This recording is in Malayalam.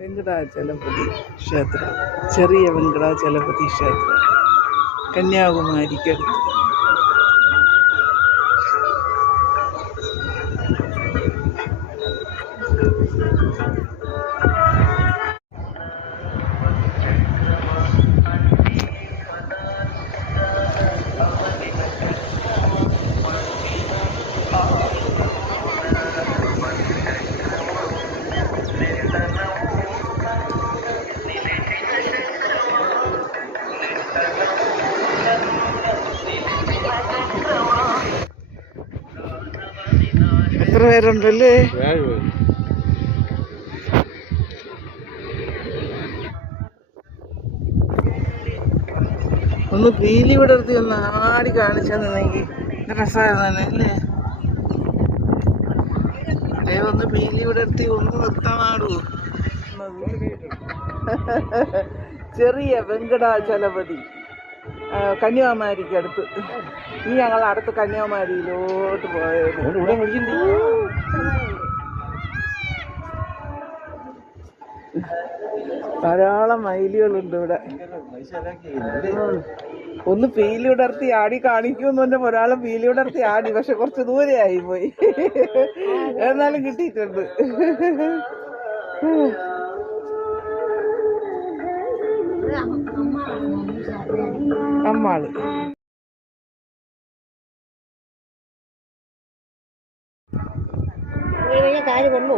വെങ്കടാചലപതി ക്ഷേത്രം, ചെറിയ വെങ്കടാചലപതി ക്ഷേത്രം, കന്യാകുമാരിക്കടുത്ത്. എത്ര പേരുണ്ടല്ലേ? ഒന്ന് പീലി വിടർത്തി ഒന്ന് ആടി കാണിച്ചെന്നെങ്കിൽ രസമായിരുന്നു അല്ലേ? ഒന്ന് പീലി വിടർത്തി ഒന്ന് നിർത്താനാടൂ. ചെറിയ വെങ്കടാചലപതി കന്യാകുമാരിക്ക് അടുത്ത്. ഇനി ഞങ്ങൾ അടുത്ത് കന്യാകുമാരിയിലോട്ട് പോയത്. ധാരാളം മയിലുകളുണ്ട് ഇവിടെ. ഒന്ന് പീലി ഉടർത്തി ആടി കാണിക്കുമെന്ന് പറഞ്ഞ ഒരാളെ പീലി ഉടർത്തി ആടി, പക്ഷെ കുറച്ച് ദൂരെ ആയി പോയി. എന്നാലും കിട്ടിയിട്ടുണ്ട്. അമ്മാള് കാര്യം കൊള്ളൂ.